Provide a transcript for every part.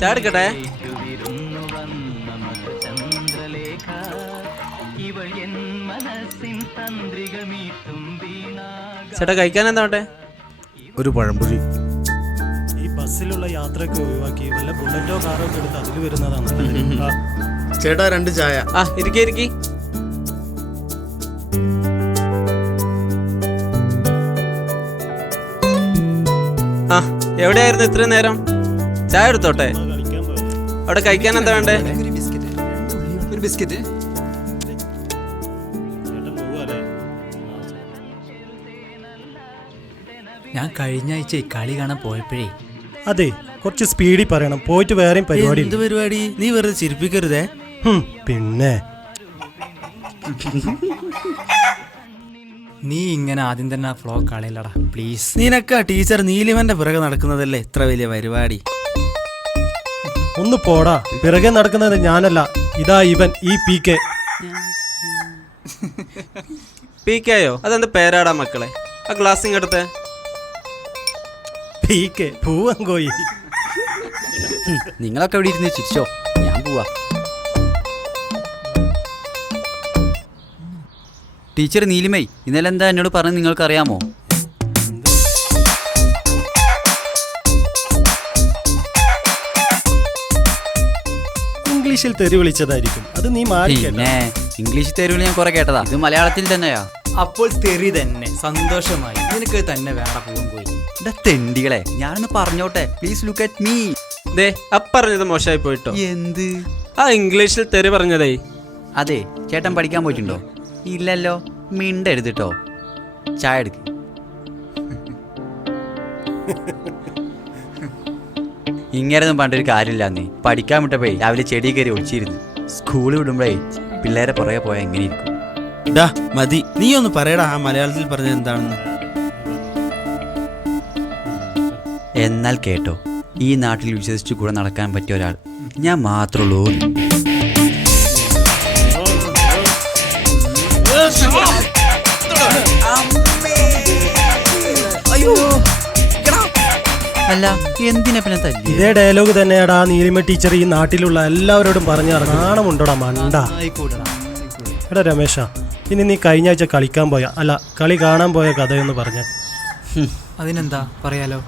ചാടിക്കട്ടെ. ചേട്ടാ കഴിക്കാൻ എന്താ വേണ്ടേ? ഒരു പഴംപൊഴി ഈ ബസ്സിലുള്ള യാത്രയൊക്കെ ഒഴിവാക്കി വല്ല ബുള്ളറ്റോ കാറോ ഒക്കെ എടുത്ത് അതിൽ വരുന്നതാണ് ചേട്ടാ രണ്ട് ചായ. ആ ഇരിക്കി ഇരിക്കി. ആ എവിടെയായിരുന്നു ഇത്രയും നേരം? ചായ എടുത്തോട്ടെ? അവിടെ കഴിക്കാൻ എന്താ വേണ്ടേ? ഒരു ബിസ്ക്കറ്റ്. ഒരു ബിസ്ക്കറ്റ് ഞാൻ കഴിഞ്ഞ ആഴ്ച കളി കാണാൻ പോയപ്പോഴേ അതെ കുറച്ച് സ്പീഡിൽ പറയണം. പോയിട്ട് വേറെയും പരിപാടി എന്ത് പരിപാടി? നീ വെറുതെ ചിരിപ്പിക്കരുതേ. പിന്നെ? നീ ഇങ്ങനെ ആദ്യം തന്നെ ആ ഫ്ലോ കളയില്ലടാ പ്ലീസ് നിനക്ക് ടീച്ചർ നീലിമന്റെ പിറകെ നടക്കുന്നതല്ലേ ഇത്ര വലിയ പരിപാടി? ഒന്ന് പോടാ പിറകെ നടക്കുന്നത് ഞാനല്ല. ഇതാ ഇവൻ ഈ പി കെ. പി കെയോ അതെന്ത് പേരാടാ മക്കളെ? ആ ഗ്ലാസ് ഇങ്ങടുത്തെ പി കെ പൂവങ്കോയി നിങ്ങളൊക്കെ ഇവിടെ ഇരുന്ന് ചിരിച്ചോ? ഞാൻ പോവാ. ടീച്ചർ നീലിമൈ ഇന്നലെ എന്താ എന്നോട് പറഞ്ഞ് നിങ്ങൾക്ക് ഇംഗ്ലീഷിൽ തെറി വിളിച്ചതായിരിക്കും. അത് നീ മാറി. പിന്നെ ഇംഗ്ലീഷ് തെരുവിൽ ഞാൻ കുറെ കേട്ടതാ. ഇത് മലയാളത്തിൽ തന്നെയാ. അപ്പോൾ തെറി തന്നെ. സന്തോഷമായി. നിനക്ക് തന്നെ വേണ്ട പോകും പോയി തെണ്ടികളെ ഞാനൊന്ന് പറഞ്ഞോട്ടെ. പ്ലീസ് ലുക്ക് അറ്റ് മീ ദേ അപ്പറഞ്ഞത് മോശമായി പോയിട്ടോ. എന്ത്? ആ ഇംഗ്ലീഷിൽ തെറി പറഞ്ഞതേ. അതെ ചേട്ടൻ പഠിക്കാൻ പോയിട്ടുണ്ടോ? ഇല്ലല്ലോ മിണ്ട എടുത്തിട്ടോ. ചായ എടുക്ക്. ഇങ്ങനെയൊന്നും പണ്ടൊരു കാര്യമില്ല നീ പഠിക്കാൻ വിട്ടപ്പോഴേ രാവിലെ ചെടി കയറി ഒളിച്ചിരുന്നു. സ്കൂൾ വിടുമ്പോഴേ പിള്ളേരെ പുറകെ പോയാൽ എങ്ങനെ ഇരിക്കും? ഡാ മതി. നീ ഒന്ന് പറയടാ ആ മലയാളത്തിൽ പറഞ്ഞത് എന്താണെന്ന്. എന്നാൽ കേട്ടോ ഈ നാട്ടിൽ വിശ്വസിച്ച് കൂടെ നടക്കാൻ പറ്റിയ ഒരാൾ ഞാൻ മാത്രമുള്ളൂ അല്ല എന്തിനാ പിന്നെ തല്ലി ഇതേ ഡയലോഗ് തന്നെയാടാ നീലിമ ടീച്ചർ ഈ നാട്ടിലുള്ള എല്ലാവരോടും പറഞ്ഞു നാണമുണ്ടോടാ മണ്ട. എടാ രമേശ ഇനി നീ കഴിഞ്ഞ ആഴ്ച കളിക്കാൻ പോയ അല്ല കളി കാണാൻ പോയ കഥയെന്ന് പറഞ്ഞ. അതിനെന്താ പറയാലോ?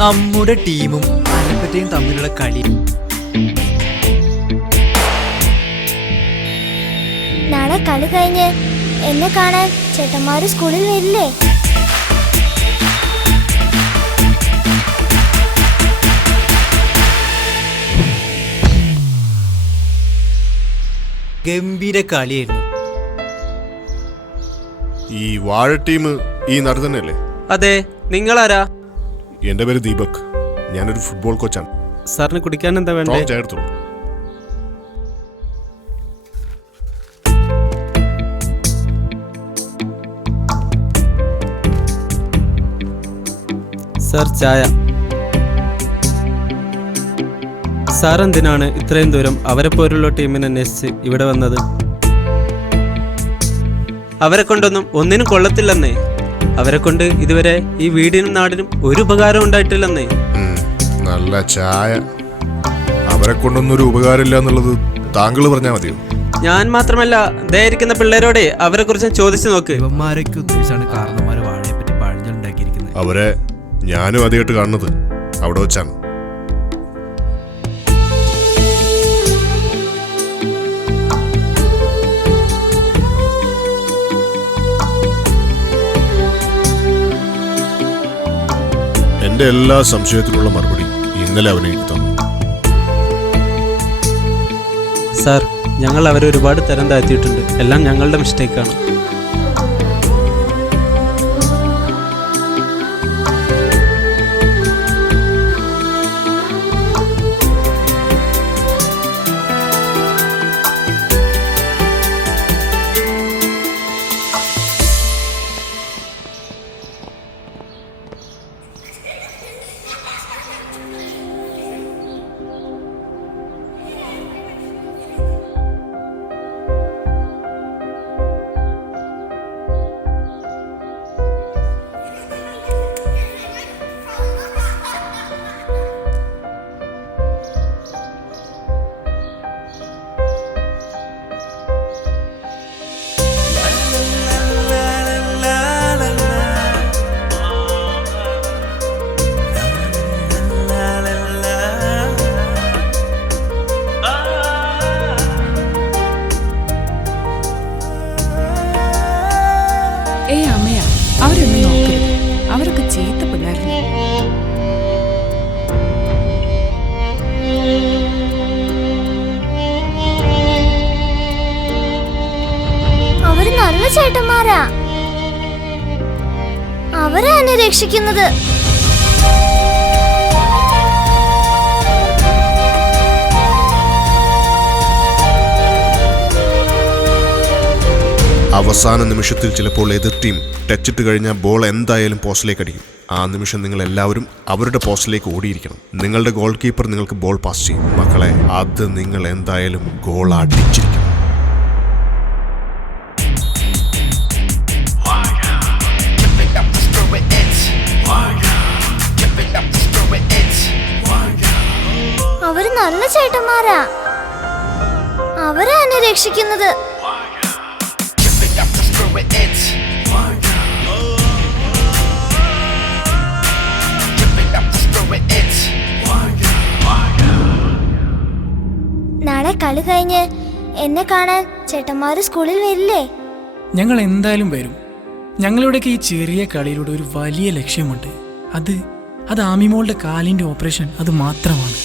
നമ്മുടെ ടീമും അരപ്പറ്റയും തമ്മിലുള്ള കളി നാളെ കളി കഴിഞ്ഞ് എന്നെ കാണാൻ ചേട്ടന്മാര് സ്കൂളിൽ വരില്ലേ? ഗംഭീര കളിയായിരുന്നു. ഈ വാഴ ടീം ഈ തന്നെയല്ലേ? അതെ നിങ്ങളാരാ? എന്റെ പേര് ദീപക്. ഞാനൊരു ഫുട്ബോൾ കോച്ചാണ് സാറിന് കുടിക്കാൻ എന്താ വേണ്ടേ? സ്ട്രോങ് സാർ ചായ. സാർ എന്തിനാണ് ഇത്രയും ദൂരം അവരെ പോലുള്ള ടീമിനെ അന്വേഷിച്ച് ഇവിടെ വന്നത്? അവരെ കൊണ്ടൊന്നും ഒന്നിനും കൊള്ളത്തില്ലെന്നേ. അവരെ കൊണ്ട് ഇതുവരെ ഈ വീടിനും നാടിനും ഒരു ഉപകാരം ഉണ്ടായിട്ടില്ലെന്നേ. നല്ല ചായ. അവരെ കൊണ്ടൊന്നും ഒരു ഉപകാരമില്ല എന്നുള്ളത് താങ്കൾ പറഞ്ഞാൽ മതിയോ? ഞാൻ മാത്രമല്ല ദയായിരിക്കുന്ന പിള്ളേരോടെ അവരെ കുറിച്ച് ചോദിച്ചു നോക്ക്. ഇവന്മാരൊക്കെ ഉദ്ദേശിച്ചാണ് കാരണന്മാര് വാഴയെ പറ്റി പഴഞ്ഞുണ്ടാക്കിയിരിക്കുന്നത് അവരെ ഞാനും ആദ്യമായിട്ട് കാണുന്നത് അവിടെ വെച്ചാണ്. എന്റെ എല്ലാ സംശയത്തിനുള്ള മറുപടി ഇന്നലെ അവനെ തന്നു. സാർ ഞങ്ങൾ അവരെ ഒരുപാട് തരം താഴ്ത്തിയിട്ടുണ്ട്. എല്ലാം ഞങ്ങളുടെ മിസ്റ്റേക്കാണ് ചേട്ടന്മാരാ അവരാ എന്നെ രക്ഷിക്കുന്നത്. അവസാന നിമിഷത്തിൽ ചിലപ്പോൾ എതിർ ടീം ടച്ചിട്ട് കഴിഞ്ഞാൽ ബോൾ എന്തായാലും പോസ്റ്റിലേക്ക് അടിക്കും. ആ നിമിഷം നിങ്ങൾ എല്ലാവരും അവരുടെ പോസ്റ്റിലേക്ക് ഓടിയിരിക്കണം. നിങ്ങളുടെ ഗോൾ കീപ്പർ നിങ്ങൾക്ക് ബോൾ പാസ് ചെയ്യും. മക്കളെ അത് നിങ്ങൾ എന്തായാലും ഗോൾ അടിച്ചിരിക്കണം നല്ല ചേട്ടന്മാരാ. അവരാ എന്നെ രക്ഷിക്കുന്നത്. നാളെ കളി കഴിഞ്ഞ് എന്നെ കാണാൻ ചേട്ടന്മാര് സ്കൂളിൽ വരില്ലേ? ഞങ്ങൾ എന്തായാലും വരും. ഞങ്ങളുടെയൊക്കെ ഈ ചെറിയ കളിയിലൂടെ ഒരു വലിയ ലക്ഷ്യമുണ്ട്. അത് അത് ആമിമോളുടെ കാലിന്റെ ഓപ്പറേഷൻ അത് മാത്രമാണ്.